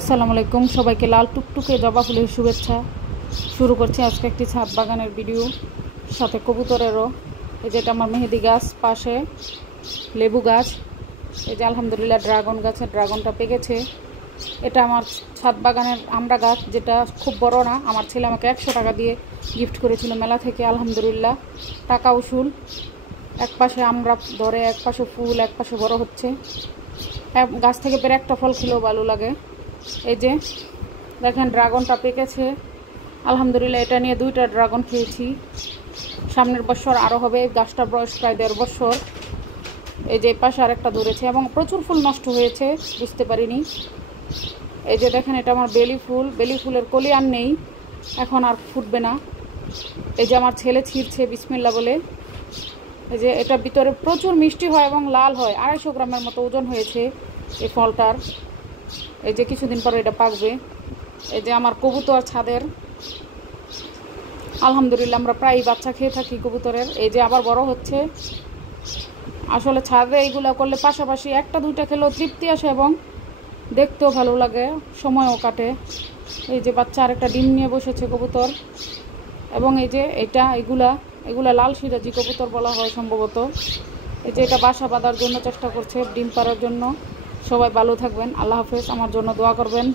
আসসালামু আলাইকুম সবাইকে লাল টুকটুকে জবা ফুলের শুভেচ্ছা। শুরু করছি আজকে একটি ছাদ বাগানের ভিডিও, সাথে কবুতরেরও। এই যেটা আমার মেহেদি গাছ, পাশে লেবু গাছ, এই যে আলহামদুলিল্লাহ ড্রাগন গাছে ড্রাগনটা পেকেছে। এটা আমার ছাদ বাগানের আমড়া গাছ, যেটা খুব বড় না। আমার ছেলে আমাকে 100 টাকা দিয়ে গিফট করেছিল মেলা থেকে। আলহামদুলিল্লাহ টাকা উসুল। এক পাশে আমড়া ধরে, এক পাশে ফুল, এক পাশে বড় হচ্ছে। গাছ থেকে বের একটা ফল খেলেও ভালো লাগে। এই যে দেখেন ড্রাগনটা পেকেছে আলহামদুলিল্লাহ। এটা নিয়ে 2টা ড্রাগন খেয়েছি। সামনের বছর আরও হবে। গাছটার বয়স প্রায় 1.5 বছর। এই যে পাশে আরেকটা ধরেছে এবং প্রচুর ফুল নষ্ট হয়েছে, বুঝতে পারিনি। এই যে দেখেন এটা আমার বেলি ফুল। বেলি ফুলের কলি আর নেই, এখন আর ফুটবে না। এই যে আমার ছেলে ছিঁড়ছে বিসমিল্লাহ বলে। এই যে এটা ভিতরে প্রচুর মিষ্টি হয় এবং লাল হয়। 250 গ্রামের মতো ওজন হয়েছে এই ফলটার। এই যে কিছুদিন পরে এটা পাকবে। এই যে আমার কবুতর ছাদের, আলহামদুলিল্লাহ আমরা প্রায় বাচ্চা খেয়ে থাকি কবুতরের। এই যে আবার বড় হচ্ছে। আসলে ছাদে এইগুলো করলে পাশাপাশি 1টা 2টা খেলেও তৃপ্তি আসে এবং দেখতেও ভালো লাগে, সময়ও কাটে। এই যে বাচ্চা আরেকটা ডিম নিয়ে বসেছে কবুতর। এবং এই যে এগুলা লাল সিরাজি কবুতর বলা হয় সম্ভবত। এই যে এটা বাসা বাঁধার জন্য চেষ্টা করছে, ডিম পাড়ার জন্য। সবাই ভালো থাকবেন, আল্লাহ হাফেজ। আমার জন্য দোয়া করবেন।